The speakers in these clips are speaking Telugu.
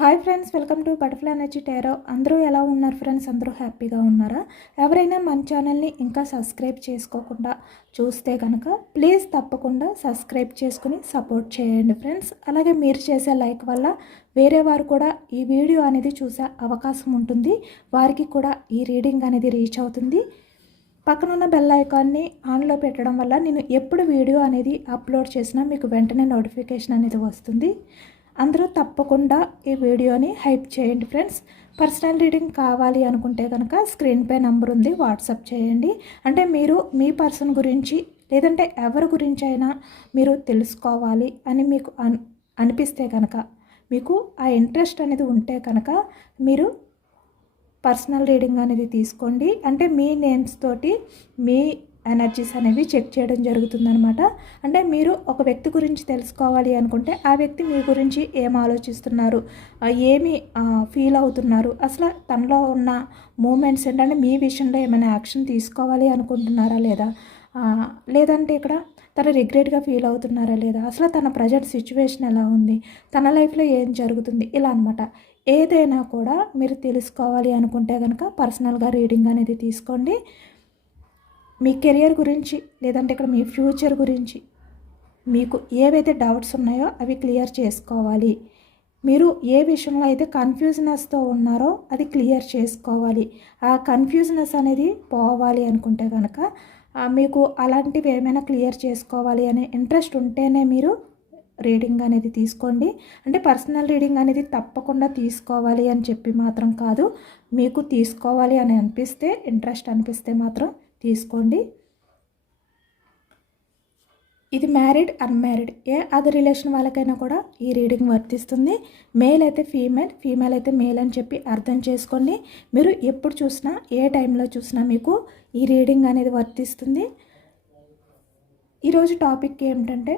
Hi friends, welcome to butterfly energy tarot. అందరూ ఎలా ఉన్నారు ఫ్రెండ్స్? అందరూ హ్యాపీగా ఉన్నారా? ఎవరైనా మన ఛానల్ని ఇంకా సబ్స్క్రైబ్ చేసుకోకుండా చూస్తే కనుక ప్లీజ్ తప్పకుండా సబ్స్క్రైబ్ చేసుకుని సపోర్ట్ చేయండి ఫ్రెండ్స్. అలాగే మీరు చేసే లైక్ వల్ల వేరే వారు కూడా ఈ వీడియో అనేది చూసే అవకాశం ఉంటుంది. వారికి కూడా ఈ రీడింగ్ అనేది రీచ్ అవుతుంది. పక్కనున్న బెల్ ఐకాన్ని ఆన్లో పెట్టడం వల్ల నేను ఎప్పుడు వీడియో అనేది అప్లోడ్ చేసినా మీకు వెంటనే నోటిఫికేషన్ అనేది వస్తుంది. అందరూ తప్పకుండా ఈ వీడియోని హైప్ చేయండి ఫ్రెండ్స్. పర్సనల్ రీడింగ్ కావాలి అనుకుంటే కనుక స్క్రీన్పై నెంబర్ ఉంది, వాట్సాప్ చేయండి. అంటే మీరు మీ పర్సన్ గురించి లేదంటే ఎవరి గురించి అయినా మీరు తెలుసుకోవాలి అని మీకు అనిపిస్తే కనుక, మీకు ఆ ఇంట్రెస్ట్ అనేది ఉంటే కనుక మీరు పర్సనల్ రీడింగ్ అనేది తీసుకోండి. అంటే మీ నేమ్స్ తోటి మీ ఎనర్జీస్ అనేవి చెక్ చేయడం జరుగుతుందనమాట. అంటే మీరు ఒక వ్యక్తి గురించి తెలుసుకోవాలి అనుకుంటే ఆ వ్యక్తి మీ గురించి ఏం ఆలోచిస్తున్నారు, ఏమి ఫీల్ అవుతున్నారు, అసలు తనలో ఉన్న మూమెంట్స్ ఏంటంటే మీ విషయంలో ఏమైనా యాక్షన్ తీసుకోవాలి అనుకుంటున్నారా లేదా, లేదంటే ఇక్కడ తను రిగ్రెట్గా ఫీల్ అవుతున్నారా లేదా, అసలు తన ప్రజెంట్ సిచ్యువేషన్ ఎలా ఉంది, తన లైఫ్లో ఏం జరుగుతుంది, ఇలా అనమాట. ఏదైనా కూడా మీరు తెలుసుకోవాలి అనుకుంటే కనుక పర్సనల్గా రీడింగ్ అనేది తీసుకోండి. మీ కెరియర్ గురించి లేదంటే ఇక్కడ మీ ఫ్యూచర్ గురించి మీకు ఏవైతే డౌట్స్ ఉన్నాయో అవి క్లియర్ చేసుకోవాలి. మీరు ఏ విషయంలో అయితే కన్ఫ్యూజనెస్తో ఉన్నారో అది క్లియర్ చేసుకోవాలి. ఆ కన్ఫ్యూజనెస్ అనేది పోవాలి అనుకుంటే కనుక మీకు అలాంటివి ఏమైనా క్లియర్ చేసుకోవాలి అనే ఇంట్రెస్ట్ ఉంటేనే మీరు రీడింగ్ అనేది తీసుకోండి. అంటే పర్సనల్ రీడింగ్ అనేది తప్పకుండా తీసుకోవాలి అని చెప్పి మాత్రం కాదు, మీకు తీసుకోవాలి అని అనిపిస్తే, ఇంట్రెస్ట్ అనిపిస్తే మాత్రం తీసుకోండి. ఇది మ్యారీడ్, అన్మ్యారీడ్ ఏ అదర్ రిలేషన్ వాళ్ళకైనా కూడా ఈ రీడింగ్ వర్తిస్తుంది. మేల్ అయితే ఫీమేల్, ఫీమేల్ అయితే మేల్ అని చెప్పి అర్థం చేసుకోండి. మీరు ఎప్పుడు చూసినా ఏ టైంలో చూసినా మీకు ఈ రీడింగ్ అనేది వర్తిస్తుంది. ఈరోజు టాపిక్ ఏమిటంటే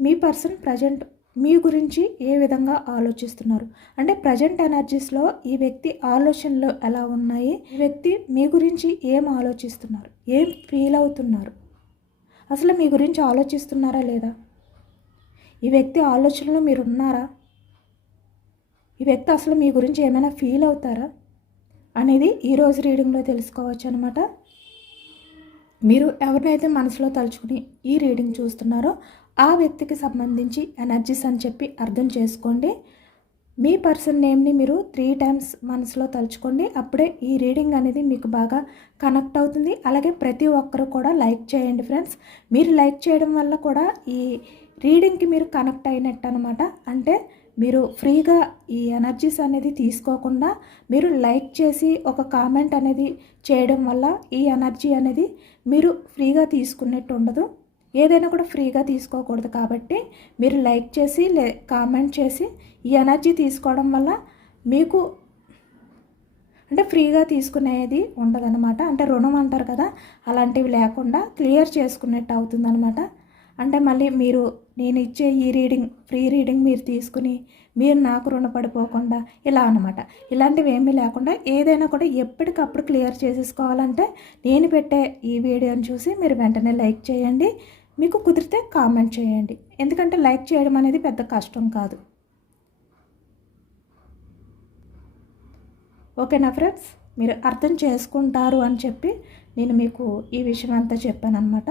మీ పర్సన్ ప్రజెంట్ మీ గురించి ఏ విధంగా ఆలోచిస్తున్నారు, అంటే ప్రజెంట్ ఎనర్జీస్లో ఈ వ్యక్తి ఆలోచనలు ఎలా ఉన్నాయి, ఈ వ్యక్తి మీ గురించి ఏం ఆలోచిస్తున్నారు, ఏం ఫీల్ అవుతున్నారు, అసలు మీ గురించి ఆలోచిస్తున్నారా లేదా, ఈ వ్యక్తి ఆలోచనలో మీరు ఉన్నారా, ఈ వ్యక్తి అసలు మీ గురించి ఏమైనా ఫీల్ అవుతారా అనేది ఈరోజు రీడింగ్లో తెలుసుకోవచ్చు అనమాట. మీరు ఎవరినైతే మనసులో తలుచుకుని ఈ రీడింగ్ చూస్తున్నారో ఆ వ్యక్తికి సంబంధించి ఎనర్జీస్ అని చెప్పి అర్థం చేసుకోండి. మీ పర్సన్ నేమ్ని మీరు 3 times మనసులో తలుచుకోండి. అప్పుడే ఈ రీడింగ్ అనేది మీకు బాగా కనెక్ట్ అవుతుంది. అలాగే ప్రతి ఒక్కరు కూడా లైక్ చేయండి ఫ్రెండ్స్. మీరు లైక్ చేయడం వల్ల కూడా ఈ రీడింగ్కి మీరు కనెక్ట్ అయినట్టు అనమాట. అంటే మీరు ఫ్రీగా ఈ ఎనర్జీస్ అనేది తీసుకోకుండా మీరు లైక్ చేసి ఒక కామెంట్ అనేది చేయడం వల్ల ఈ ఎనర్జీ అనేది మీరు ఫ్రీగా తీసుకున్నట్టు ఉండదు. ఏదైనా కూడా ఫ్రీగా తీసుకోకూడదు. కాబట్టి మీరు లైక్ చేసి కామెంట్ చేసి ఈ ఎనర్జీ తీసుకోవడం వల్ల మీకు అంటే ఫ్రీగా తీసుకునేది ఉండదన్నమాట. అంటే రుణం అంటారు కదా, అలాంటివి లేకుండా క్లియర్ చేసుకున్నట్టు అవుతుందన్నమాట. అంటే మళ్ళీ మీరు నేను ఇచ్చే ఈ రీడింగ్ ఫ్రీ రీడింగ్ మీరు తీసుకుని మీరు నాకు రుణపడిపోకుండా ఇలా అనమాట. ఇలాంటివి ఏమీ లేకుండా ఏదైనా కూడా ఎప్పటికప్పుడు క్లియర్ చేసేసుకోవాలంటే నేను పెట్టే ఈ వీడియోని చూసి మీరు వెంటనే లైక్ చేయండి. మీకు కుదిరితే కామెంట్ చేయండి. ఎందుకంటే లైక్ చేయడం అనేది పెద్ద కష్టం కాదు. ఓకేనా ఫ్రెండ్స్? మీరు అర్థం చేసుకుంటారు అని చెప్పి నేను మీకు ఈ విషయం అంతా చెప్పాను అనమాట.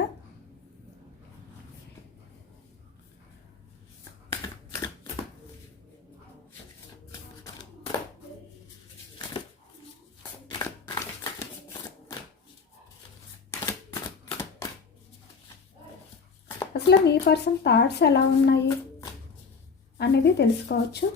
అసలు మీ పర్సన్ థాట్స్ ఎలా ఉన్నాయి అనేది తెలుసుకోవచ్చు.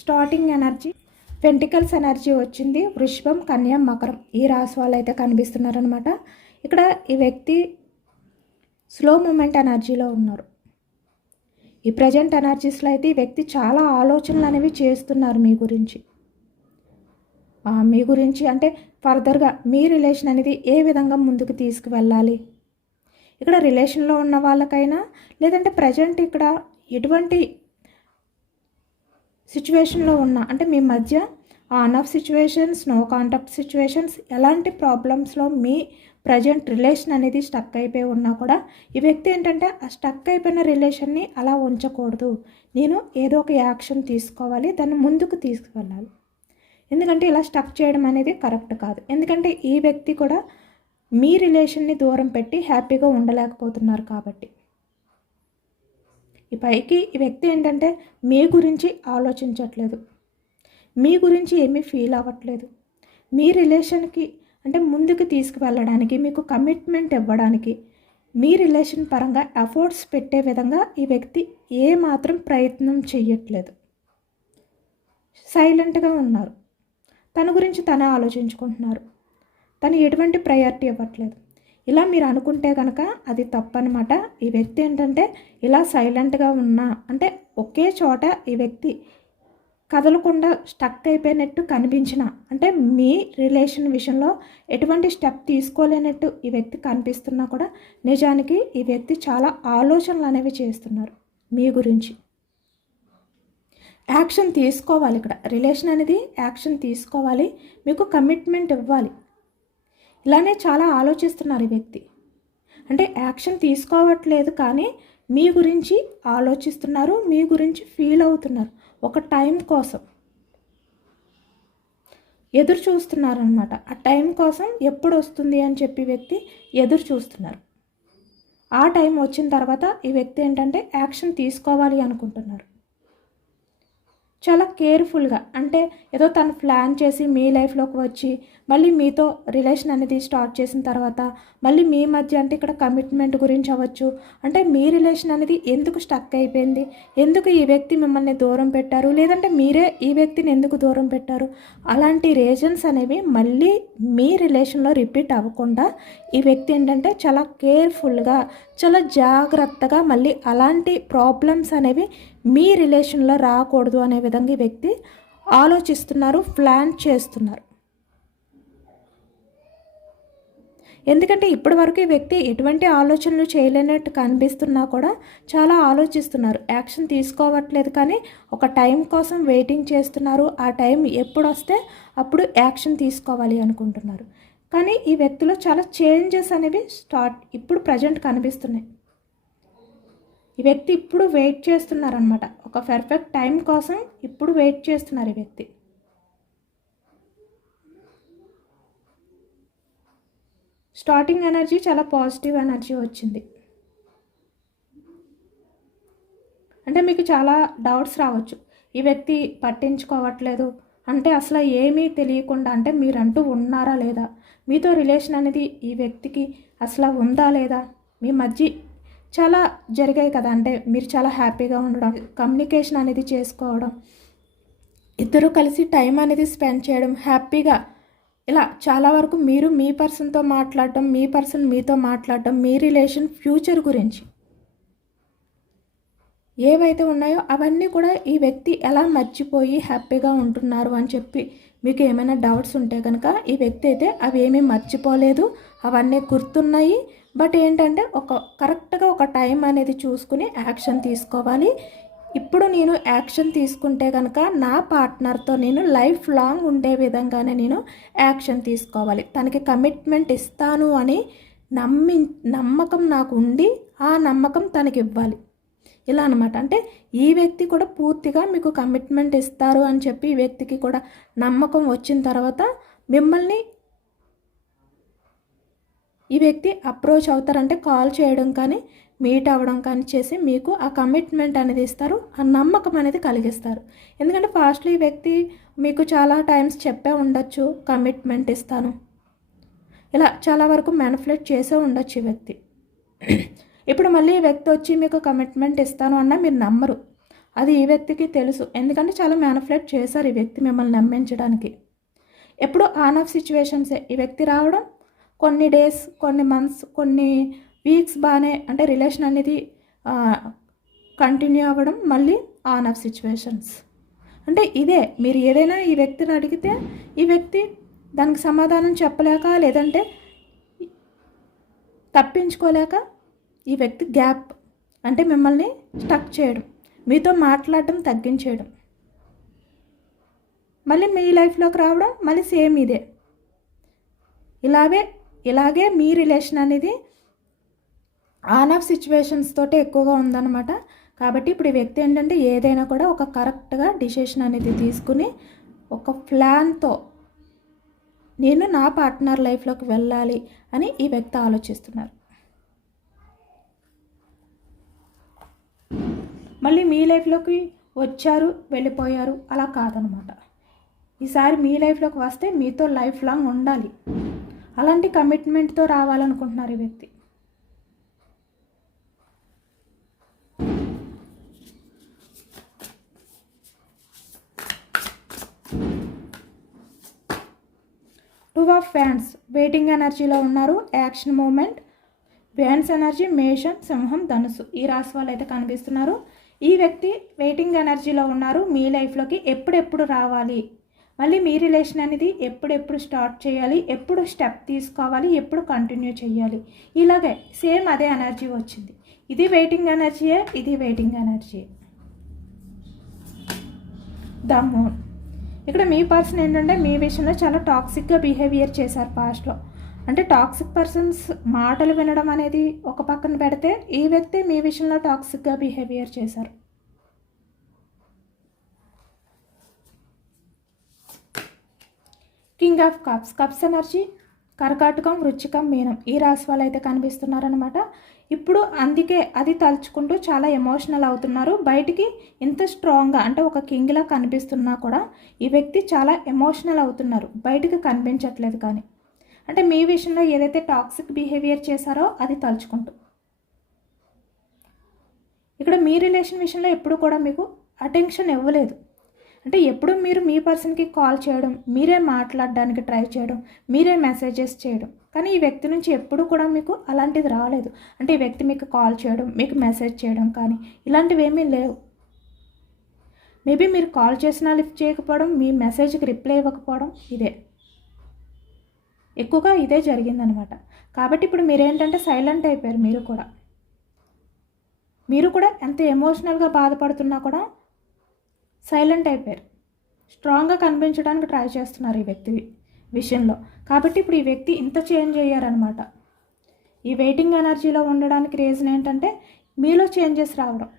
స్టార్టింగ్ ఎనర్జీ పెంటికల్స్ ఎనర్జీ వచ్చింది. వృషభం, కన్య, మకరం ఈ రాశి వాళ్ళు అయితే కనిపిస్తున్నారనమాట. ఇక్కడ ఈ వ్యక్తి స్లో మూమెంట్ ఎనర్జీలో ఉన్నారు. ఈ ప్రజెంట్ ఎనర్జీస్లో అయితే ఈ వ్యక్తి చాలా ఆలోచనలు అనేవి చేస్తున్నారు మీ గురించి అంటే ఫర్దర్గా మీ రిలేషన్ అనేది ఏ విధంగా ముందుకు తీసుకువెళ్ళాలి. ఇక్కడ రిలేషన్లో ఉన్న వాళ్ళకైనా లేదంటే ప్రజెంట్ ఇక్కడ ఎటువంటి సిచ్యువేషన్లో ఉన్నా అంటే మీ మధ్య on off situations, no contact situations, ఎలాంటి ప్రాబ్లమ్స్లో మీ ప్రజెంట్ రిలేషన్ అనేది స్టక్ అయిపోయి ఉన్నా కూడా ఈ వ్యక్తి ఏంటంటే ఆ స్టక్ అయిపోయిన రిలేషన్ని అలా ఉంచకూడదు, నేను ఏదో ఒక యాక్షన్ తీసుకోవాలి, దాన్ని ముందుకు తీసుకువెళ్ళాలి. ఎందుకంటే ఇలా స్టక్ చేయడం అనేది కరెక్ట్ కాదు. ఎందుకంటే ఈ వ్యక్తి కూడా మీ రిలేషన్ని దూరం పెట్టి హ్యాపీగా ఉండలేకపోతున్నారు కాబట్టి. ఈ పైకి ఈ వ్యక్తి ఏంటంటే మీ గురించి ఆలోచించట్లేదు, మీ గురించి ఏమీ ఫీల్ అవ్వట్లేదు. మీ రిలేషన్కి అంటే ముందుకు తీసుకువెళ్ళడానికి, మీకు కమిట్మెంట్ ఇవ్వడానికి, మీ రిలేషన్ పరంగా ఎఫర్ట్స్ పెట్టే విధంగా ఈ వ్యక్తి ఏమాత్రం ప్రయత్నం చెయ్యట్లేదు. సైలెంట్గా ఉన్నారు. తన గురించి తనే ఆలోచించుకుంటున్నారు. తను ఎటువంటి ప్రయారిటీ ఇవ్వట్లేదు. ఇలా మీరు అనుకుంటే కనుక అది తప్పనమాట. ఈ వ్యక్తి ఏంటంటే ఇలా సైలెంట్గా ఉన్నా అంటే ఒకే చోట ఈ వ్యక్తి కదలకుండా స్టక్ అయిపోయినట్టు కనిపించిన అంటే మీ రిలేషన్ విషయంలో ఎటువంటి స్టెప్ తీసుకోలేనట్టు ఈ వ్యక్తి కనిపిస్తున్నా కూడా నిజానికి ఈ వ్యక్తి చాలా ఆలోచనలు అనేవి చేస్తున్నారు మీ గురించి. యాక్షన్ తీసుకోవాలి. ఇక్కడ రిలేషన్ అనేది యాక్షన్ తీసుకోవాలి, మీకు కమిట్మెంట్ ఇవ్వాలి. ఇలానే చాలా ఆలోచిస్తున్నారు ఈ వ్యక్తి. అంటే యాక్షన్ తీసుకోవట్లేదు కానీ మీ గురించి ఆలోచిస్తున్నారు, మీ గురించి ఫీల్ అవుతున్నారు. ఒక టైం కోసం ఎదురు చూస్తున్నారు అనమాట. ఆ టైం కోసం ఎప్పుడు వస్తుంది అని చెప్పి వ్యక్తి ఎదురు చూస్తున్నారు. ఆ టైం వచ్చిన తర్వాత ఈ వ్యక్తి ఏంటంటే యాక్షన్ తీసుకోవాలి అనుకుంటున్నారు. చాలా కేర్ఫుల్గా అంటే ఏదో తను ప్లాన్ చేసి మీ లైఫ్లోకి వచ్చి మళ్ళీ మీతో రిలేషన్ అనేది స్టార్ట్ చేసిన తర్వాత మళ్ళీ మీ మధ్య అంటే ఇక్కడ కమిట్మెంట్ గురించి అవ్వచ్చు, అంటే మీ రిలేషన్ అనేది ఎందుకు స్టక్ అయిపోయింది, ఎందుకు ఈ వ్యక్తి మిమ్మల్ని దూరం పెట్టారు, లేదంటే మీరే ఈ వ్యక్తిని ఎందుకు దూరం పెట్టారు, అలాంటి రీజన్స్ అనేవి మళ్ళీ మీ రిలేషన్లో రిపీట్ అవ్వకుండా ఈ వ్యక్తి ఏంటంటే చాలా కేర్ఫుల్గా చాలా జాగ్రత్తగా మళ్ళీ అలాంటి ప్రాబ్లమ్స్ అనేవి మీ రిలేషన్లో రాకూడదు అనే విధంగా ఈ వ్యక్తి ఆలోచిస్తున్నారు, ప్లాన్ చేస్తున్నారు. ఎందుకంటే ఇప్పటి వరకు ఈ వ్యక్తి ఎటువంటి ఆలోచనలు చేయలేనట్టు కనిపిస్తున్నా కూడా చాలా ఆలోచిస్తున్నారు. యాక్షన్ తీసుకోవట్లేదు కానీ ఒక టైం కోసం వెయిటింగ్ చేస్తున్నారు. ఆ టైం ఎప్పుడు వస్తే అప్పుడు యాక్షన్ తీసుకోవాలి అనుకుంటున్నారు. కానీ ఈ వ్యక్తిలో చాలా చేంజెస్ అనేవి ఇప్పుడు ప్రజెంట్ కనిపిస్తున్నాయి. ఈ వ్యక్తి ఇప్పుడు వెయిట్ చేస్తున్నారనమాట. ఒక పర్ఫెక్ట్ టైం కోసం ఇప్పుడు వెయిట్ చేస్తున్నారు ఈ వ్యక్తి. స్టార్టింగ్ ఎనర్జీ చాలా పాజిటివ్ ఎనర్జీ వచ్చింది. అంటే మీకు చాలా డౌట్స్ రావచ్చు, ఈ వ్యక్తి పట్టించుకోవట్లేదు అంటే అసలు ఏమీ తెలియకుండా అంటే మీరంటూ ఉన్నారా లేదా, మీతో రిలేషన్ అనేది ఈ వ్యక్తికి అసలు ఉందా లేదా, మీ మధ్య చాలా జరిగాయి కదా, అంటే మీరు చాలా హ్యాపీగా ఉండడం, కమ్యూనికేషన్ అనేది చేసుకోవడం, ఇద్దరు కలిసి టైం అనేది స్పెండ్ చేయడం, హ్యాపీగా ఇలా చాలా వరకు మీరు మీ పర్సన్తో మాట్లాడటం, మీ పర్సన్ మీతో మాట్లాడటం, మీ రిలేషన్ ఫ్యూచర్ గురించి ఏవైతే ఉన్నాయో అవన్నీ కూడా ఈ వ్యక్తి ఎలా మర్చిపోయి హ్యాపీగా ఉంటున్నారు అని చెప్పి మీకు ఏమైనా డౌట్స్ ఉంటే కనుక ఈ వ్యక్తి అయితే అవి ఏమీ మర్చిపోలేదు, అవన్నీ గుర్తున్నాయి. బట్ ఏంటంటే కరెక్ట్గా ఒక టైం అనేది చూసుకుని యాక్షన్ తీసుకోవాలి. ఇప్పుడు నేను యాక్షన్ తీసుకుంటే కనుక నా పార్ట్నర్తో నేను లైఫ్ లాంగ్ ఉండే విధంగానే నేను యాక్షన్ తీసుకోవాలి. తనకి కమిట్మెంట్ ఇస్తాను అని నమ్మకం నాకు ఉండి ఆ నమ్మకం తనకి ఇవ్వాలి. ఇలా అనమాట. అంటే ఈ వ్యక్తి కూడా పూర్తిగా మీకు కమిట్మెంట్ ఇస్తారు అని చెప్పి ఈ వ్యక్తికి కూడా నమ్మకం వచ్చిన తర్వాత మిమ్మల్ని ఈ వ్యక్తి అప్రోచ్ అవుతారంటే కాల్ చేయడం కానీ మీట్ అవ్వడం కానీ చేసి మీకు ఆ కమిట్మెంట్ అనేది ఇస్తారు, ఆ నమ్మకం అనేది కలిగిస్తారు. ఎందుకంటే ఫాస్ట్లీ ఈ వ్యక్తి మీకు చాలా టైమ్స్ చెప్పే ఉండొచ్చు కమిట్మెంట్ ఇస్తాను, ఇలా చాలా వరకు మ్యానిపులేట్ చేసే ఉండొచ్చు ఈ వ్యక్తి. ఇప్పుడు మళ్ళీ ఈ వ్యక్తి వచ్చి మీకు కమిట్మెంట్ ఇస్తాను అన్నా మీరు నమ్మరు. అది ఈ వ్యక్తికి తెలుసు. ఎందుకంటే చాలా మ్యానిపులేట్ చేశారు ఈ వ్యక్తి మిమ్మల్ని నమ్మించడానికి. ఎప్పుడు ఆన్ ఆఫ్ సిచ్యువేషన్సే ఈ వ్యక్తి రావడం, కొన్ని డేస్, కొన్ని మంత్స్, కొన్ని వీక్స్ బాగానే అంటే రిలేషన్ అనేది కంటిన్యూ అవ్వడం, మళ్ళీ ఆన్ ఆఫ్ సిచ్యువేషన్స్. అంటే ఇదే మీరు ఏదైనా ఈ వ్యక్తిని అడిగితే ఈ వ్యక్తి దానికి సమాధానం చెప్పలేక, లేదంటే తప్పించుకోలేక ఈ వ్యక్తి గ్యాప్ అంటే మిమ్మల్ని స్టక్ చేయడం, మీతో మాట్లాడడం తగ్గించేయడం, మళ్ళీ మీ లైఫ్లోకి రావడం, మళ్ళీ సేమ్ ఇదే. ఇలాగే మీ రిలేషన్ అనేది ఆన్ ఆఫ్ సిచ్యువేషన్స్ తోటే ఎక్కువగా ఉందన్నమాట. కాబట్టి ఇప్పుడు ఈ వ్యక్తి ఏంటంటే ఏదైనా కూడా ఒక కరెక్ట్గా డిసిషన్ అనేది తీసుకుని ఒక ప్లాన్తో నేను నా పార్ట్నర్ లైఫ్లోకి వెళ్ళాలి అని ఈ వ్యక్తి ఆలోచిస్తున్నారు. మళ్ళీ మీ లైఫ్లోకి వచ్చారు, వెళ్ళిపోయారు, అలా కాదనమాట. ఈసారి మీ లైఫ్లోకి వస్తే మీతో లైఫ్ లాంగ్ ఉండాలి, అలాంటి కమిట్మెంట్తో రావాలనుకుంటున్నారు ఈ వ్యక్తి. టూ ఆఫ్ ఫ్యాన్స్ వెయిటింగ్ ఎనర్జీలో ఉన్నారు. యాక్షన్ మూమెంట్, వ్యాన్స్ ఎనర్జీ, మేషం, సింహం, ధనుసు ఈ రాశి వాళ్ళు అయితే కనిపిస్తున్నారు. ఈ వ్యక్తి వెయిటింగ్ ఎనర్జీలో ఉన్నారు. మీ లైఫ్లోకి ఎప్పుడెప్పుడు రావాలి, మళ్ళీ మీ రిలేషన్ అనేది ఎప్పుడెప్పుడు స్టార్ట్ చేయాలి, ఎప్పుడు స్టెప్ తీసుకోవాలి, ఎప్పుడు కంటిన్యూ చేయాలి, ఇలాగే సేమ్ అదే ఎనర్జీ వచ్చింది. ఇది వెయిటింగ్ ఎనర్జీయే, ఇది వెయిటింగ్ ఎనర్జీ. The moon. ఇక్కడ మీ పర్సన్ ఏంటంటే మీ విషయంలో చాలా టాక్సిక్గా బిహేవియర్ చేశారు పాస్ట్లో. అంటే టాక్సిక్ పర్సన్స్ మాటలు వినడం అనేది ఒక పక్కన పెడితే, ఈ వ్యక్తి మీ విషయంలో టాక్సిక్గా బిహేవియర్ చేశారు. King of cups, cups energy కర్కాటకం, వృశ్చికం, మీనం ఈ రాశి వాళ్ళు అయితే కనిపిస్తున్నారనమాట. ఇప్పుడు అందుకే అది తలుచుకుంటూ చాలా ఎమోషనల్ అవుతున్నారు. బయటికి ఇంత స్ట్రాంగ్గా అంటే ఒక కింగ్లా కనిపిస్తున్నా కూడా ఈ వ్యక్తి చాలా ఎమోషనల్ అవుతున్నారు, బయటికి కనిపించట్లేదు. కానీ అంటే మీ విషయంలో ఏదైతే టాక్సిక్ బిహేవియర్ చేశారో అది తలుచుకుంటూ. ఇక్కడ మీ రిలేషన్ విషయంలో ఎప్పుడు కూడా మీకు అటెన్షన్ ఇవ్వలేదు. అంటే ఎప్పుడు మీరు మీ పర్సన్కి కాల్ చేయడం, మీరే మాట్లాడడానికి ట్రై చేయడం, మీరే మెసేజెస్ చేయడం, కానీ ఈ వ్యక్తి నుంచి ఎప్పుడు కూడా మీకు అలాంటిది రాలేదు. అంటే ఈ వ్యక్తి మీకు కాల్ చేయడం, మీకు మెసేజ్ చేయడం కానీ ఇలాంటివి ఏమీ లేవు. మేబీ మీరు కాల్ చేసినా లిఫ్ట్ చేయకపోవడం, మీ మెసేజ్కి రిప్లై ఇవ్వకపోవడం, ఇదే ఎక్కువగా ఇదే జరిగిందనమాట. కాబట్టి ఇప్పుడు మీరేంటంటే సైలెంట్ అయిపోయారు. మీరు కూడా ఎంత ఎమోషనల్గా బాధపడుతున్నా కూడా సైలెంట్ అయిపోయారు. స్ట్రాంగ్గా కనిపించడానికి ట్రై చేస్తున్నారు ఈ వ్యక్తి విషయంలో. కాబట్టి ఇప్పుడు ఈ వ్యక్తి ఇంత చేంజ్ అయ్యారనమాట. ఈ వెయిటింగ్ ఎనర్జీలో ఉండడానికి రీజన్ ఏంటంటే మీలో చేంజెస్ రావడం.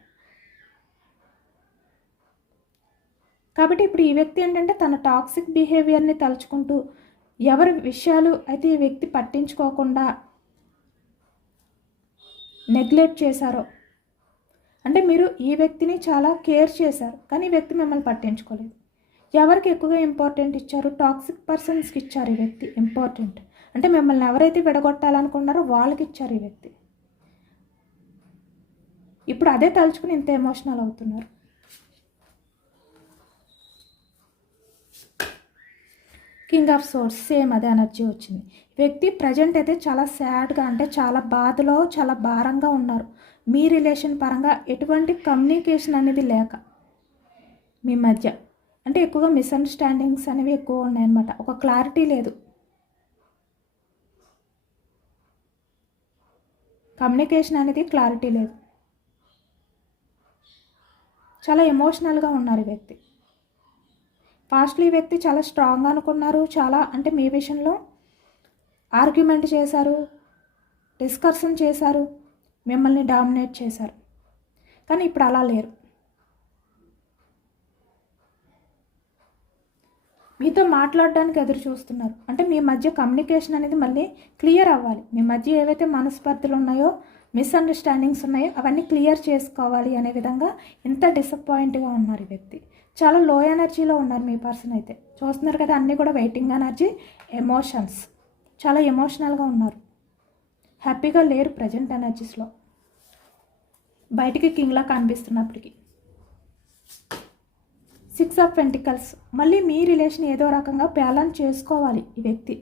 కాబట్టి ఇప్పుడు ఈ వ్యక్తి ఏంటంటే తన టాక్సిక్ బిహేవియర్ని తలుచుకుంటూ ఎవరి విషయాలు అయితే ఈ వ్యక్తి పట్టించుకోకుండా నెగ్లెక్ట్ చేశారో, అంటే మీరు ఈ వ్యక్తిని చాలా కేర్ చేశారు, కానీ ఈ వ్యక్తి మిమ్మల్ని పట్టించుకోలేదు. ఎవరికి ఎక్కువగా ఇంపార్టెంట్ ఇచ్చారు? టాక్సిక్ పర్సన్స్కి ఇచ్చారు ఈ వ్యక్తి ఇంపార్టెంట్. అంటే మిమ్మల్ని ఎవరైతే విడగొట్టాలనుకున్నారో వాళ్ళకి ఇచ్చారు ఈ వ్యక్తి. ఇప్పుడు అదే తలుచుకుని ఇంత ఎమోషనల్ అవుతున్నారు. కింగ్ ఆఫ్ సోర్స్ సేమ్ అదే ఎనర్జీ వచ్చింది. వ్యక్తి ప్రజెంట్ అయితే చాలా సాడ్గా అంటే చాలా బాధలో చాలా భారంగా ఉన్నారు. మీ రిలేషన్ పరంగా ఎటువంటి కమ్యూనికేషన్ అనేది లేక మీ మధ్య అంటే ఎక్కువగా మిస్అండర్స్టాండింగ్స్ అనేవి ఎక్కువ ఉన్నాయన్నమాట. ఒక క్లారిటీ లేదు, కమ్యూనికేషన్ అనేది క్లారిటీ లేదు. చాలా ఎమోషనల్గా ఉన్నారు ఈ వ్యక్తి. పాస్ట్లీ ఈ వ్యక్తి చాలా స్ట్రాంగ్ అనుకున్నారు. చాలా అంటే మీ విషయంలో ఆర్గ్యుమెంట్ చేశారు, డిస్కషన్ చేశారు, మిమ్మల్ని డామినేట్ చేశారు. కానీ ఇప్పుడు అలా లేరు. మీతో మాట్లాడడానికి ఎదురు చూస్తున్నారు. అంటే మీ మధ్య కమ్యూనికేషన్ అనేది మళ్ళీ క్లియర్ అవ్వాలి. మీ మధ్య ఏవైతే మనస్పర్ధలు ఉన్నాయో, మిస్అండర్స్టాండింగ్స్ ఉన్నాయో అవన్నీ క్లియర్ చేసుకోవాలి అనే విధంగా ఎంత డిసప్పాయింట్గా ఉన్నారు ఈ వ్యక్తి. చాలా లో ఎనర్జీలో ఉన్నారు మీ పర్సన్ అయితే. చూస్తున్నారు కదా, అన్నీ కూడా వెయిటింగ్ ఎనర్జీ, ఎమోషన్స్, చాలా ఎమోషనల్గా ఉన్నారు. హ్యాపీగా లేరు ప్రజెంట్ ఎనర్జీస్లో, బయటికి కింగ్లా కనిపిస్తున్నప్పటికీ. Six of pentacles. మళ్ళీ మీ రిలేషన్ ఏదో రకంగా బ్యాలెన్స్ చేసుకోవాలి ఈ వ్యక్తి.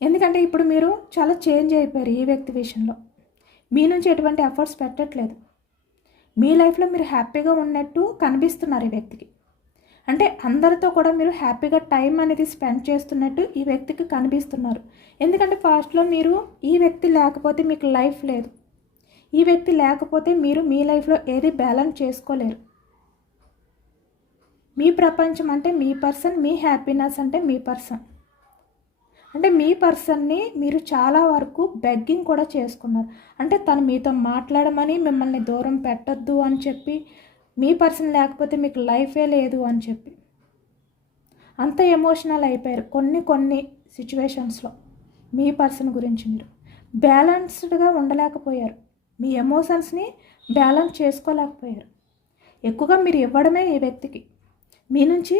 ఎందుకంటే ఇప్పుడు మీరు చాలా చేంజ్ అయిపోయారు ఈ వ్యక్తి విషయంలో. మీ నుంచి ఎటువంటి ఎఫర్ట్స్ పెట్టట్లేదు. మీ లైఫ్లో మీరు హ్యాపీగా ఉన్నట్టు కనిపిస్తున్నారు ఈ వ్యక్తికి. అంటే అందరితో కూడా మీరు హ్యాపీగా టైం అనేది స్పెండ్ చేస్తున్నట్టు ఈ వ్యక్తికి కనిపిస్తున్నారు. ఎందుకంటే పాస్ట్లో మీరు ఈ వ్యక్తి లేకపోతే మీకు లైఫ్ లేదు. ఈ వ్యక్తి లేకపోతే మీరు మీ లైఫ్లో ఏది బ్యాలెన్స్ చేసుకోలేరు. మీ ప్రపంచం అంటే మీ పర్సన్, మీ హ్యాపీనెస్ అంటే మీ పర్సన్. అంటే మీ పర్సన్ని మీరు చాలా వరకు బెగ్గింగ్ కూడా చేసుకున్నారు. అంటే తను మీతో మాట్లాడమని, మిమ్మల్ని దూరం పెట్టద్దు అని చెప్పి, మీ పర్సన్ లేకపోతే మీకు లైఫే లేదు అని చెప్పి అంత ఎమోషనల్ అయిపోయారు కొన్ని సిచ్యువేషన్స్లో. మీ పర్సన్ గురించి మీరు బ్యాలెన్స్డ్గా ఉండలేకపోయారు. మీ ఎమోషన్స్ని బ్యాలెన్స్ చేసుకోలేకపోయారు. ఎక్కువగా మీరు ఇవ్వడమే ఈ వ్యక్తికి, మీ నుంచి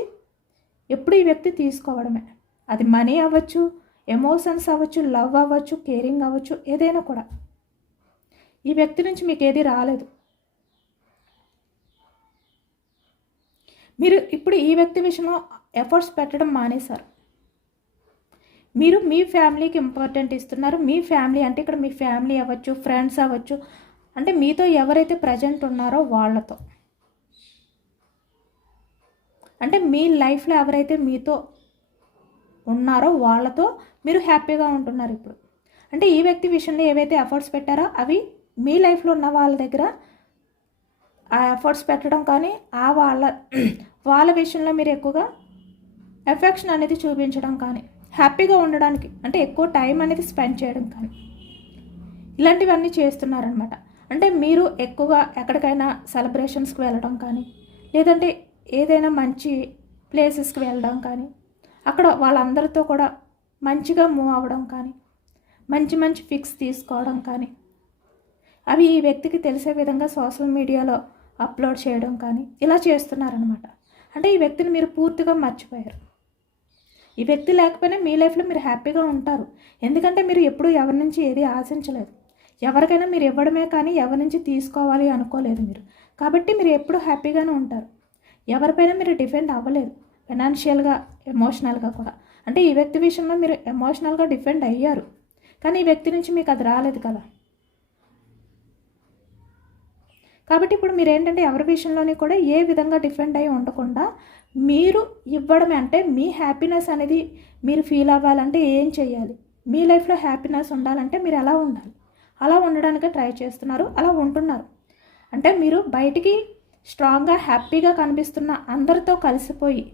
ఎప్పుడు ఈ వ్యక్తి తీసుకోవడమే. అది మనీ అవ్వచ్చు, ఎమోషన్స్ అవ్వచ్చు, లవ్ అవ్వచ్చు, కేరింగ్ అవ్వచ్చు, ఏదైనా కూడా. ఈ వ్యక్తి నుంచి మీకు ఏది రాలేదు. మీరు ఇప్పుడు ఈ వ్యక్తి విషయంలో ఎఫర్ట్స్ పెట్టడం మానేశారు. మీరు మీ ఫ్యామిలీకి ఇంపార్టెంట్ ఇస్తున్నారు. మీ ఫ్యామిలీ అంటే ఇక్కడ మీ ఫ్యామిలీ అవ్వచ్చు, ఫ్రెండ్స్ అవ్వచ్చు, అంటే మీతో ఎవరైతే ప్రజెంట్ ఉన్నారో వాళ్ళతో, అంటే మీ లైఫ్లో ఎవరైతే మీతో ఉన్నారో వాళ్ళతో మీరు హ్యాపీగా ఉంటున్నారు ఇప్పుడు. అంటే ఈ వ్యక్తి విషయంలో ఏవైతే ఎఫర్ట్స్ పెట్టారో అవి మీ లైఫ్లో ఉన్న వాళ్ళ దగ్గర ఆ ఎఫర్ట్స్ పెట్టడం కానీ, ఆ వాళ్ళ విషయంలో మీరు ఎక్కువగా ఎఫెక్షన్ అనేది చూపించడం కానీ, హ్యాపీగా ఉండడానికి అంటే ఎక్కువ టైం అనేది స్పెండ్ చేయడం కానీ, ఇలాంటివన్నీ చేస్తున్నారనమాట. అంటే మీరు ఎక్కువగా ఎక్కడికైనా సెలబ్రేషన్స్కి వెళ్ళడం కానీ, లేదంటే ఏదైనా మంచి ప్లేసెస్కి వెళ్ళడం కానీ, అక్కడ వాళ్ళందరితో కూడా మంచిగా మూవ్ అవ్వడం కానీ, మంచి పిక్స్ తీసుకోవడం కానీ, అవి ఈ వ్యక్తికి తెలిసే విధంగా సోషల్ మీడియాలో అప్లోడ్ చేయడం కానీ ఇలా చేస్తున్నారనమాట. అంటే ఈ వ్యక్తిని మీరు పూర్తిగా మర్చిపోయారు. ఈ వ్యక్తి లేకపోయినా మీ లైఫ్లో మీరు హ్యాపీగా ఉంటారు. ఎందుకంటే మీరు ఎప్పుడూ ఎవరి నుంచి ఏది ఆశించలేదు. ఎవరికైనా మీరు ఇవ్వడమే కానీ ఎవరి నుంచి తీసుకోవాలి అనుకోలేదు మీరు. కాబట్టి మీరు ఎప్పుడూ హ్యాపీగానే ఉంటారు. ఎవరిపైనా మీరు డిపెండ్ అవ్వలేదు, ఫైనాన్షియల్గా, ఎమోషనల్గా కూడా. అంటే ఈ వ్యక్తి విషయంలో మీరు ఎమోషనల్గా డిపెండ్ అయ్యారు, కానీ ఈ వ్యక్తి నుంచి మీకు అది రాలేదు కదా. కాబట్టి ఇప్పుడు మీరు ఏంటంటే ఎవరి విషయంలోని కూడా ఏ విధంగా డిపెండ్ అయ్యి ఉండకుండా మీరు ఇవ్వడమే. అంటే మీ హ్యాపీనెస్ అనేది మీరు ఫీల్ అవ్వాలంటే ఏం చేయాలి, మీ లైఫ్లో హ్యాపీనెస్ ఉండాలంటే మీరు ఎలా ఉండాలి, అలా ఉండడానికి ట్రై చేస్తున్నారు, అలా ఉంటున్నారు. అంటే మీరు బయటికి స్ట్రాంగ్గా హ్యాపీగా కనిపిస్తున్న, అందరితో కలిసిపోయి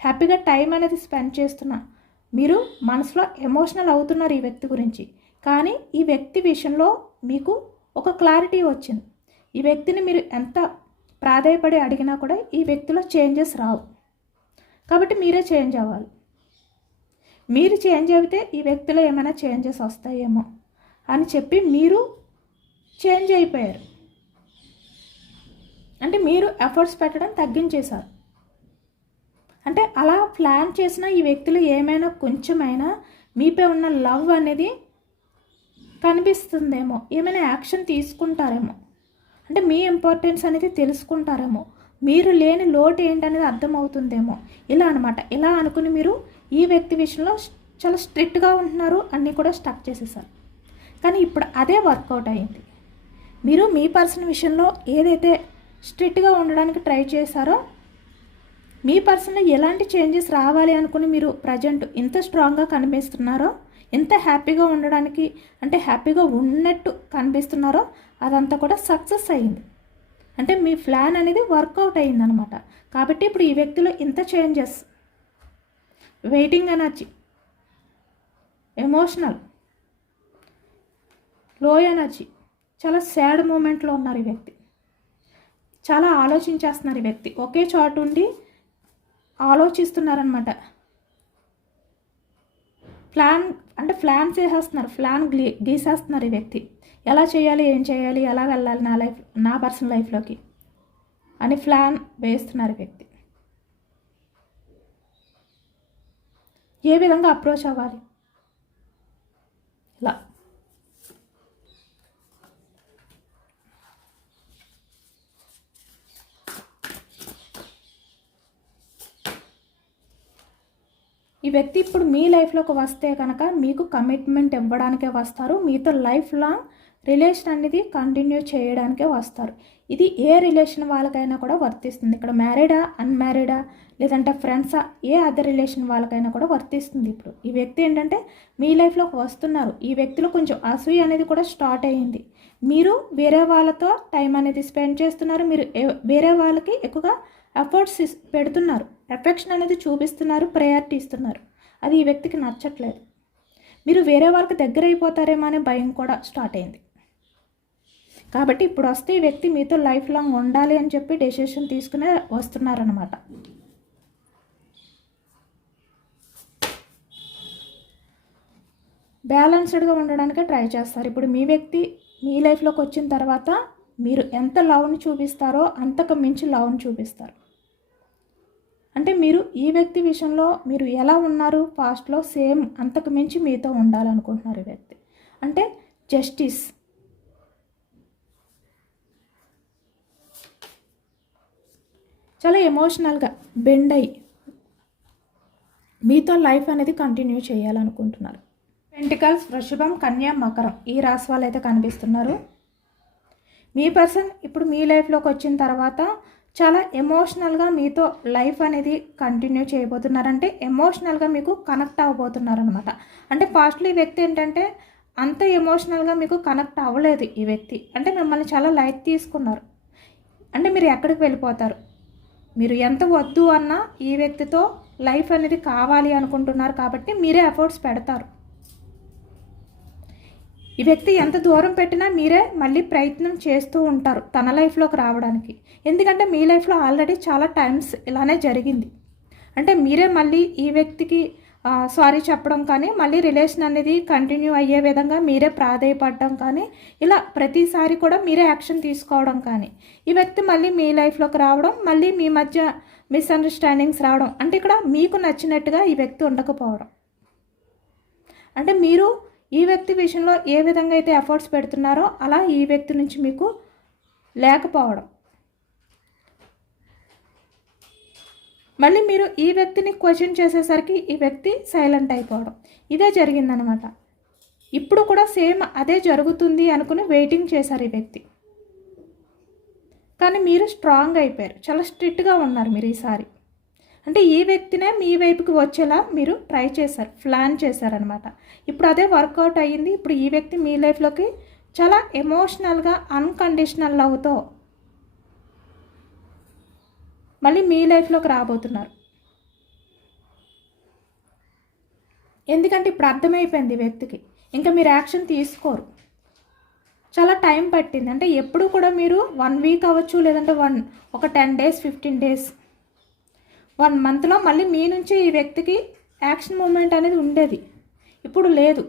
హ్యాపీగా టైం అనేది స్పెండ్ చేస్తున్నా, మీరు మనసులో ఎమోషనల్ అవుతున్నారు ఈ వ్యక్తి గురించి. కానీ ఈ వ్యక్తి విషయంలో మీకు ఒక క్లారిటీ వచ్చింది. ఈ వ్యక్తిని మీరు ఎంత ప్రాధాయపడి అడిగినా కూడా ఈ వ్యక్తిలో చేంజెస్ రావు. కాబట్టి మీరే చేంజ్ అవ్వాలి. మీరు చేంజ్ అయితే ఈ వ్యక్తిలో ఏమైనా చేంజెస్ వస్తాయేమో అని చెప్పి మీరు చేంజ్ అయిపోయారు. అంటే మీరు ఎఫర్ట్స్ పెట్టడం తగ్గించేశారు. అంటే అలా ప్లాన్ చేసిన ఈ వ్యక్తులు ఏమైనా కొంచెమైనా మీపై ఉన్న లవ్ అనేది కనిపిస్తుందేమో, ఏమైనా యాక్షన్ తీసుకుంటారేమో, అంటే మీ ఇంపార్టెన్స్ అనేది తెలుసుకుంటారేమో, మీరు లేని లోటు ఏంటనేది అర్థమవుతుందేమో, ఇలా అనమాట. ఇలా అనుకుని మీరు ఈ వ్యక్తి విషయంలో చాలా స్ట్రిక్ట్గా ఉంటున్నారు, అన్నీ కూడా స్టక్ చేసేసారు. కానీ ఇప్పుడు అదే వర్కౌట్ అయింది. మీరు మీ పర్సన్ విషయంలో ఏదైతే స్ట్రిక్ట్గా ఉండడానికి ట్రై చేశారో, మీ పర్సన్లో ఎలాంటి చేంజెస్ రావాలి అనుకుని మీరు ప్రజెంట్ ఇంత స్ట్రాంగ్గా కనిపిస్తున్నారో, ఎంత హ్యాపీగా ఉండడానికి అంటే హ్యాపీగా ఉన్నట్టు కనిపిస్తున్నారో, అదంతా కూడా సక్సెస్ అయ్యింది. అంటే మీ ప్లాన్ అనేది వర్కౌట్ అయ్యిందనమాట. కాబట్టి ఇప్పుడు ఈ వ్యక్తిలో ఇంత చేంజెస్, వెయిటింగ్ ఎనర్జీ, ఎమోషనల్, లో ఎనర్జీ, చాలా సాడ్ మూమెంట్లో ఉన్నారు ఈ వ్యక్తి. చాలా ఆలోచించేస్తున్నారు ఈ వ్యక్తి. ఒకే చోటు ఉండి ఆలోచిస్తున్నారనమాట. ప్లాన్ చేసేస్తున్నారు, ప్లాన్ గీసేస్తున్నారు ఈ వ్యక్తి. ఎలా చేయాలి, ఏం చేయాలి, ఎలా వెళ్ళాలి నా పర్సనల్ లైఫ్లోకి అని ప్లాన్ వేస్తున్నారు ఈ వ్యక్తి. ఏ విధంగా అప్రోచ్ అవ్వాలి, ఇలా ఈ వ్యక్తి ఇప్పుడు మీ లైఫ్లోకి వస్తే కనుక మీకు కమిట్మెంట్ ఇవ్వడానికే వస్తారు, మీతో లైఫ్ లాంగ్ రిలేషన్ అనేది కంటిన్యూ చేయడానికే వస్తారు. ఇది ఏ రిలేషన్ వాళ్ళకైనా కూడా వర్తిస్తుంది. ఇక్కడ మ్యారీడా, అన్మ్యారీడా, లేదంటే ఫ్రెండ్సా, ఏ అదర్ రిలేషన్ వాళ్ళకైనా కూడా వర్తిస్తుంది. ఇప్పుడు ఈ వ్యక్తి ఏంటంటే మీ లైఫ్లోకి వస్తున్నారు. ఈ వ్యక్తిలో కొంచెం అసూయ అనేది కూడా స్టార్ట్ అయ్యింది. మీరు వేరే వాళ్ళతో టైం అనేది స్పెండ్ చేస్తున్నారు, మీరు వేరే వాళ్ళకి ఎక్కువగా ఎఫర్ట్స్ పెడుతున్నారు, ఎఫెక్షన్ అనేది చూపిస్తున్నారు, ప్రయారిటీ ఇస్తున్నారు. అది ఈ వ్యక్తికి నచ్చట్లేదు. మీరు వేరే వాళ్ళకి దగ్గర అయిపోతారేమో అనే భయం కూడా స్టార్ట్ అయింది. కాబట్టి ఇప్పుడు వస్తే ఈ వ్యక్తి మీతో లైఫ్ లాంగ్ ఉండాలి అని చెప్పి డెసిషన్ తీసుకునే వస్తున్నారనమాట. బ్యాలెన్స్డ్గా ఉండడానికే ట్రై చేస్తారు. ఇప్పుడు మీ వ్యక్తి మీ లైఫ్లోకి వచ్చిన తర్వాత మీరు ఎంత లవ్ని చూపిస్తారో అంతకు మించి లవ్ని చూపిస్తారు. అంటే మీరు ఈ వ్యక్తి విషయంలో మీరు ఎలా ఉన్నారు పాస్ట్లో సేమ్ అంతకు మించి మీతో ఉండాలనుకుంటున్నారు ఈ వ్యక్తి. అంటే జస్టిస్, చాలా ఎమోషనల్గా బెండ్ అయ్యి మీతో లైఫ్ అనేది కంటిన్యూ చేయాలనుకుంటున్నారు. పెంటికల్స్, వృషభం, కన్యా, మకరం ఈ రాశి వాళ్ళు అయితే కనిపిస్తున్నారు. మీ పర్సన్ ఇప్పుడు మీ లైఫ్లోకి వచ్చిన తర్వాత చాలా ఎమోషనల్గా మీతో లైఫ్ అనేది కంటిన్యూ చేయబోతున్నారంటే ఎమోషనల్గా మీకు కనెక్ట్ అవ్వబోతున్నారనమాట. అంటే పాస్ట్లో ఈ వ్యక్తి ఏంటంటే అంత ఎమోషనల్గా మీకు కనెక్ట్ అవ్వలేదు. ఈ వ్యక్తి అంటే మిమ్మల్ని చాలా లైట్ తీసుకున్నారు. అంటే మీరు ఎక్కడికి వెళ్ళిపోతారు, మీరు ఎంత వద్దు అన్నా ఈ వ్యక్తితో లైఫ్ అనేది కావాలి అనుకుంటున్నారు కాబట్టి మీరే ఎఫర్ట్స్ పెడతారు. ఈ వ్యక్తి ఎంత దూరం పెట్టినా మీరే మళ్ళీ ప్రయత్నం చేస్తూ ఉంటారు తన లైఫ్లోకి రావడానికి. ఎందుకంటే మీ లైఫ్లో ఆల్రెడీ చాలా టైమ్స్ ఇలానే జరిగింది. అంటే మీరే మళ్ళీ ఈ వ్యక్తికి సారీ చెప్పడం కానీ, మళ్ళీ రిలేషన్ అనేది కంటిన్యూ అయ్యే విధంగా మీరే ప్రాధేయపడడం కానీ, ఇలా ప్రతిసారి కూడా మీరే యాక్షన్ తీసుకోవడం కానీ, ఈ వ్యక్తి మళ్ళీ మీ లైఫ్లోకి రావడం, మళ్ళీ మీ మధ్య మిస్అండర్స్టాండింగ్స్ రావడం, అంటే ఇక్కడ మీకు నచ్చినట్టుగా ఈ వ్యక్తి ఉండకపోవడం. అంటే మీరు ఈ వ్యక్తి విషయంలో ఏ విధంగా అయితే ఎఫర్ట్స్ పెడుతున్నారో అలా ఈ వ్యక్తి నుంచి మీకు లేకపోవడం. మళ్ళీ మీరు ఈ వ్యక్తిని క్వశ్చన్ చేసేసరికి ఈ వ్యక్తి సైలెంట్ అయిపోవడం, ఇదే జరిగిందనమాట. ఇప్పుడు కూడా సేమ్ అదే జరుగుతుంది అనుకుని వెయిటింగ్ చేశారు ఈ వ్యక్తి. కానీ మీరు స్ట్రాంగ్ అయిపోయారు, చాలా స్ట్రిక్ట్గా ఉన్నారు మీరు ఈసారి. అంటే ఈ వ్యక్తినే మీ వైపుకి వచ్చేలా మీరు ట్రై చేశారు, ప్లాన్ చేశారనమాట. ఇప్పుడు అదే వర్కౌట్ అయ్యింది. ఇప్పుడు ఈ వ్యక్తి మీ లైఫ్లోకి చాలా ఎమోషనల్గా అన్కండిషనల్ లవ్తో మళ్ళీ మీ లైఫ్లోకి రాబోతున్నారు. ఎందుకంటే ఇప్పుడు అర్థమైపోయింది ఈ వ్యక్తికి ఇంకా మీరు యాక్షన్ తీసుకోరు. చాలా టైం పట్టింది. అంటే ఎప్పుడు కూడా మీరు 1 వీక్ అవ్వచ్చు, లేదంటే ఒక 10 days 15 days 1 monthలో మళ్ళీ మీ నుంచి ఈ వ్యక్తికి యాక్షన్ మూమెంట్ అనేది ఉండేది. ఇప్పుడు లేదు.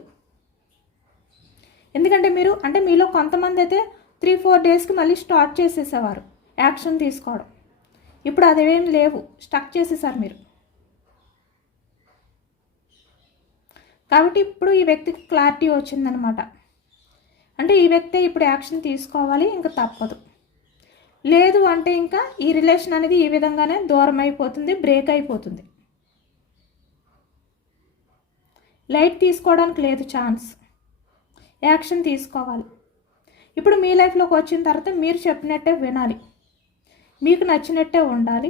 ఎందుకంటే మీరు అంటే మీలో కొంతమంది అయితే 3-4 daysకి మళ్ళీ స్టార్ట్ చేసేసేవారు యాక్షన్ తీసుకోవడం. ఇప్పుడు అదేం లేవు, స్టక్ చేసేసారు మీరు. కాబట్టి ఇప్పుడు ఈ వ్యక్తికి క్లారిటీ వచ్చిందనమాట. అంటే ఈ వ్యక్తి ఇప్పుడు యాక్షన్ తీసుకోవాలి, ఇంకా తప్పదు. లేదు అంటే ఇంకా ఈ రిలేషన్ అనేది ఈ విధంగానే దూరం అయిపోతుంది, బ్రేక్ అయిపోతుంది. లైట్ తీసుకోవడానికి లేదు ఛాన్స్, యాక్షన్ తీసుకోవాలి. ఇప్పుడు మీ లైఫ్లోకి వచ్చిన తర్వాత మీరు చెప్పినట్టే వినాలి, మీకు నచ్చినట్టే ఉండాలి,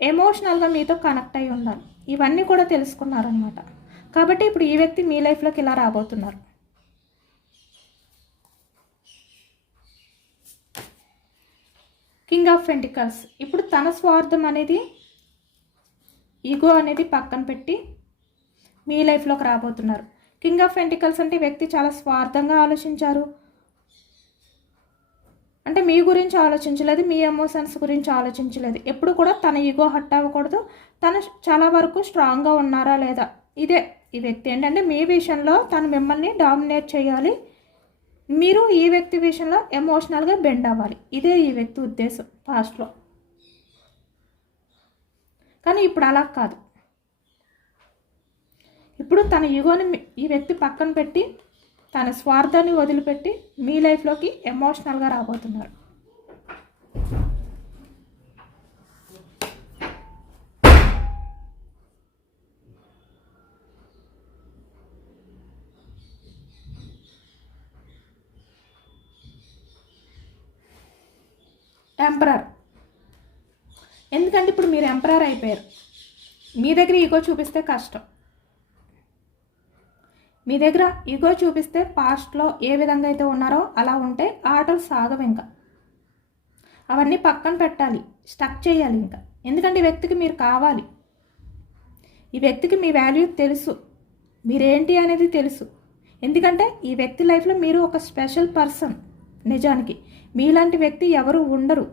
ఎమోషనల్గా మీతో కనెక్ట్ అయి ఉండాలి. ఇవన్నీ కూడా తెలుసుకున్నారనమాట. కాబట్టి ఇప్పుడు ఈ వ్యక్తి మీ లైఫ్లోకి ఇలా రాబోతున్నారు. కింగ్ ఆఫ్ పెంటికల్స్ ఇప్పుడు తన స్వార్థం అనేది, ఈగో అనేది పక్కన పెట్టి మీ లైఫ్లోకి రాబోతున్నారు. కింగ్ ఆఫ్ పెంటికల్స్ అంటే వ్యక్తి చాలా స్వార్థంగా ఆలోచించారు. అంటే మీ గురించి ఆలోచించలేదు, మీ ఎమోషన్స్ గురించి ఆలోచించలేదు. ఎప్పుడు కూడా తన ఈగో హర్ట్ అవ్వకూడదు, తను చాలా వరకు స్ట్రాంగ్గా ఉన్నారా లేదా, ఇదే ఈ వ్యక్తి ఏంటంటే మీ విషయంలో తను మిమ్మల్ని డామినేట్ చేయాలి, మీరు ఈ వ్యక్తి విషయంలో ఎమోషనల్గా బెండ్ అవ్వాలి. ఇదే ఈ వ్యక్తి ఉద్దేశం పాస్ట్లో. కానీ ఇప్పుడు అలా కాదు. ఇప్పుడు తన ఈగోని ఈ వ్యక్తి పక్కన పెట్టి తన స్వార్థాన్ని వదిలిపెట్టి మీ లైఫ్లోకి ఎమోషనల్గా రాబోతున్నారు. ఎంపరర్. ఎందుకంటే ఇప్పుడు మీరు ఎంపరర్ అయిపోయారు. మీ దగ్గర ఈగో చూపిస్తే కష్టం. మీ దగ్గర ఈగో చూపిస్తే పాస్ట్లో ఏ విధంగా అయితే ఉన్నారో అలా ఉంటే ఆటలు సాగవు. ఇంకా అవన్నీ పక్కన పెట్టాలి, స్టక్ చేయాలి ఇంకా. ఎందుకంటే ఈ వ్యక్తికి మీరు కావాలి. ఈ వ్యక్తికి మీ వాల్యూ తెలుసు, మీరేంటి అనేది తెలుసు. ఎందుకంటే ఈ వ్యక్తి లైఫ్లో మీరు ఒక స్పెషల్ పర్సన్. నిజానికి మీలాంటి వ్యక్తి ఎవరు ఉండరు.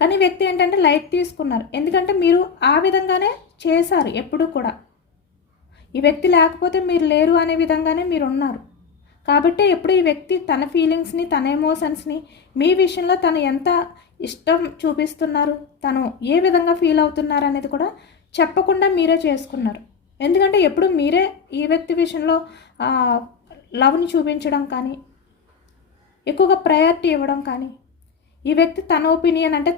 కానీ వ్యక్తి ఏంటంటే లైట్ తీసుకున్నారు. ఎందుకంటే మీరు ఆ విధంగానే చేశారు ఎప్పుడూ కూడా. ఈ వ్యక్తి లేకపోతే మీరు లేరు అనే విధంగానే మీరు ఉన్నారు. కాబట్టి ఎప్పుడు ఈ వ్యక్తి తన ఫీలింగ్స్ని, తన ఎమోషన్స్ని మీ విషయంలో తను ఎంత ఇష్టం చూపిస్తున్నారు, తను ఏ విధంగా ఫీల్ అవుతున్నారు అనేది కూడా చెప్పకుండా మీరే చేసుకున్నారు. ఎందుకంటే ఎప్పుడు మీరే ఈ వ్యక్తి విషయంలో లవ్ని చూపించడం కానీ, ఎక్కువగా ప్రయారిటీ ఇవ్వడం కానీ, ఈ వ్యక్తి తన ఒపీనియన్ అంటే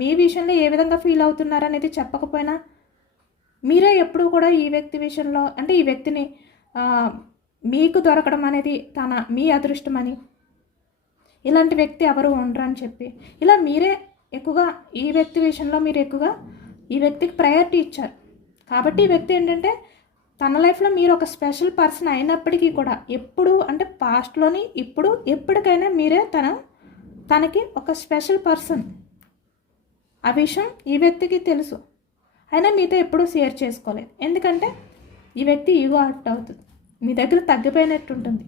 మీ విషయంలో ఏ విధంగా ఫీల్ అవుతున్నారు అనేది చెప్పకపోయినా మీరే ఎప్పుడు కూడా ఈ వ్యక్తి విషయంలో అంటే ఈ వ్యక్తిని మీకు దొరకడం అనేది మీ అదృష్టమని, ఇలాంటి వ్యక్తి ఎవరు ఉండరు అని చెప్పి ఇలా మీరే ఎక్కువగా ఈ వ్యక్తి విషయంలో మీరు ఎక్కువగా ఈ వ్యక్తికి ప్రయారిటీ ఇచ్చారు. కాబట్టి ఈ వ్యక్తి ఏంటంటే తన లైఫ్లో మీరు ఒక స్పెషల్ పర్సన్ అయినప్పటికీ కూడా ఎప్పుడు అంటే పాస్ట్లోని ఇప్పుడు ఎప్పటికైనా మీరే తనకి ఒక స్పెషల్ పర్సన్. ఆ విషయం ఈ వ్యక్తికి తెలుసు. అయినా మీతో ఎప్పుడూ షేర్ చేసుకోలేదు. ఎందుకంటే ఈ వ్యక్తి ఈగో హర్ట్ అవుతుంది, మీ దగ్గర తగ్గిపోయినట్టు ఉంటుంది.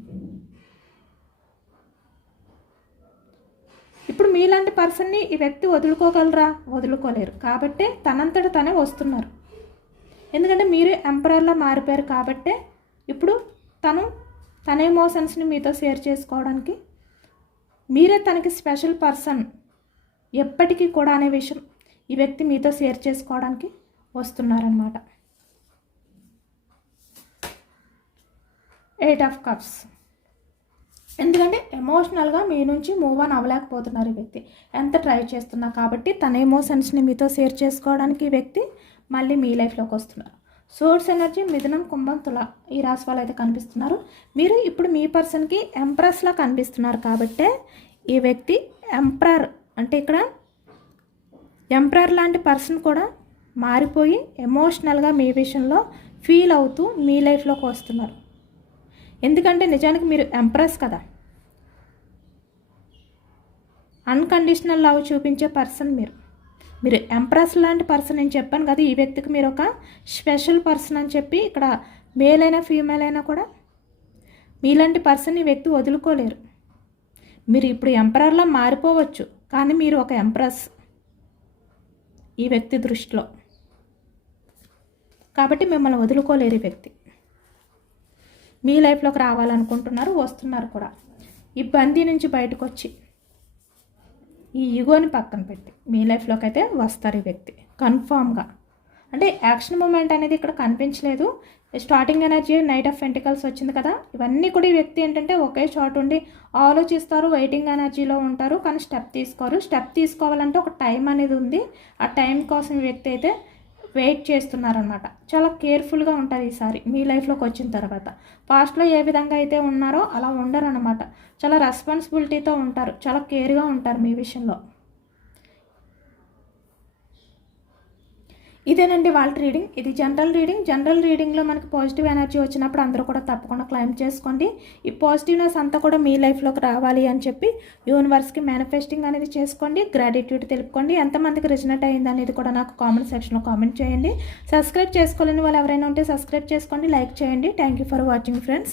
ఇప్పుడు మీలాంటి పర్సన్ని ఈ వ్యక్తి వదులుకోగలరా? వదులుకోలేరు. కాబట్టి తనంతట తనే వస్తున్నారు. ఎందుకంటే మీరు ఎంపరర్లా మారిపోయారు. కాబట్టే ఇప్పుడు తన ఎమోషన్స్ని మీతో షేర్ చేసుకోవడానికి మీరే తనకి స్పెషల్ పర్సన్ ఎప్పటికీ కూడా అనే విషయం ఈ వ్యక్తి మీతో షేర్ చేసుకోవడానికి వస్తున్నారన్నమాట. 8 ఆఫ్ కప్స్. ఎందుకంటే ఎమోషనల్గా మీ నుంచి మూవ్ ఆన్ అవ్వలేకపోతున్నారు ఈ వ్యక్తి, ఎంత ట్రై చేస్తున్నా. కాబట్టి తన ఎమోషన్స్ని మీతో షేర్ చేసుకోవడానికి ఈ వ్యక్తి మళ్ళీ మీ లైఫ్లోకి వస్తున్నారు. సోర్స్ ఎనర్జీ మిథునం, కుంభం, తుల ఈ రాశి వాళ్ళు అయితే కనిపిస్తున్నారు. మీరు ఇప్పుడు మీ పర్సన్కి ఎంప్రెస్లా కనిపిస్తున్నారు. కాబట్టే ఈ వ్యక్తి ఎంపరర్ అంటే ఇక్కడ ఎంపరర్ లాంటి పర్సన్ కూడా మారిపోయి ఎమోషనల్గా మీ విషయంలో ఫీల్ అవుతూ మీ లైఫ్లోకి వస్తున్నారు. ఎందుకంటే నిజానికి మీరు ఎంప్రెస్ కదా, అన్కండిషనల్ లవ్ చూపించే పర్సన్ మీరు ఎంప్రెస్ లాంటి పర్సన్. నేను చెప్పాను కదా ఈ వ్యక్తికి మీరు ఒక స్పెషల్ పర్సన్ అని చెప్పి. ఇక్కడ మేల్ అయినా ఫీమేల్ అయినా కూడా మీలాంటి పర్సన్ ఈ వ్యక్తి వదులుకోలేరు. మీరు ఇప్పుడు ఎంపరర్లా మారిపోవచ్చు, కానీ మీరు ఒక ఎంప్రెస్ ఈ వ్యక్తి దృష్టిలో. కాబట్టి మిమ్మల్ని వదులుకోలేరు ఈ వ్యక్తి. మీ లైఫ్లోకి రావాలనుకుంటున్నారు, వస్తున్నారు కూడా. ఈ బందీ నుంచి బయటకు వచ్చి ఈ ఈగోని పక్కన పెట్టి మీ లైఫ్లోకి అయితే వస్తారు ఈ వ్యక్తి కన్ఫామ్గా. అంటే యాక్షన్ మూమెంట్ అనేది ఇక్కడ కనిపించలేదు. Starting energy knight of pentacles వచ్చింది కదా, ఇవన్నీ కూడా ఈ వ్యక్తి ఏంటంటే ఒకే చోట ఉండి ఆలోచిస్తారు, వెయిటింగ్ ఎనర్జీలో ఉంటారు, కానీ స్టెప్ తీసుకోరు. స్టెప్ తీసుకోవాలంటే ఒక టైం అనేది ఉంది. ఆ టైం కోసం ఈ వ్యక్తి అయితే వెయిట్ చేస్తున్నారనమాట. చాలా కేర్ఫుల్గా ఉంటారు ఈసారి మీ లైఫ్లోకి వచ్చిన తర్వాత. పాస్ట్లో ఏ విధంగా అయితే ఉన్నారో అలా ఉండరు అనమాట. చాలా రెస్పాన్సిబిలిటీతో ఉంటారు, చాలా కేర్గా ఉంటారు మీ విషయంలో. ఇదేనండి వాళ్ళ రీడింగ్. ఇది జనరల్ రీడింగ్. జనరల్ రీడింగ్లో మనకి పాజిటివ్ ఎనర్జీ వచ్చినప్పుడు అందరూ కూడా తప్పకుండా క్లైమ్ చేసుకోండి. ఈ పాజిటివ్నెస్ అంతా కూడా మీ లైఫ్లోకి రావాలి అని చెప్పి యూనివర్స్కి మేనిఫెస్టింగ్ అనేది చేసుకోండి. గ్రాటిట్యూడ్ తెలుపుకోండి. ఎంతమందికి రిజనెట్ అయ్యింది అనేది కూడా నాకు కామెంట్ సెక్షన్లో కామెంట్ చేయండి. సబ్స్క్రైబ్ చేసుకోలేని వాళ్ళు ఎవరైనా ఉంటే సబ్స్క్రైబ్ చేసుకోండి, లైక్ చేయండి. Thank you for watching friends.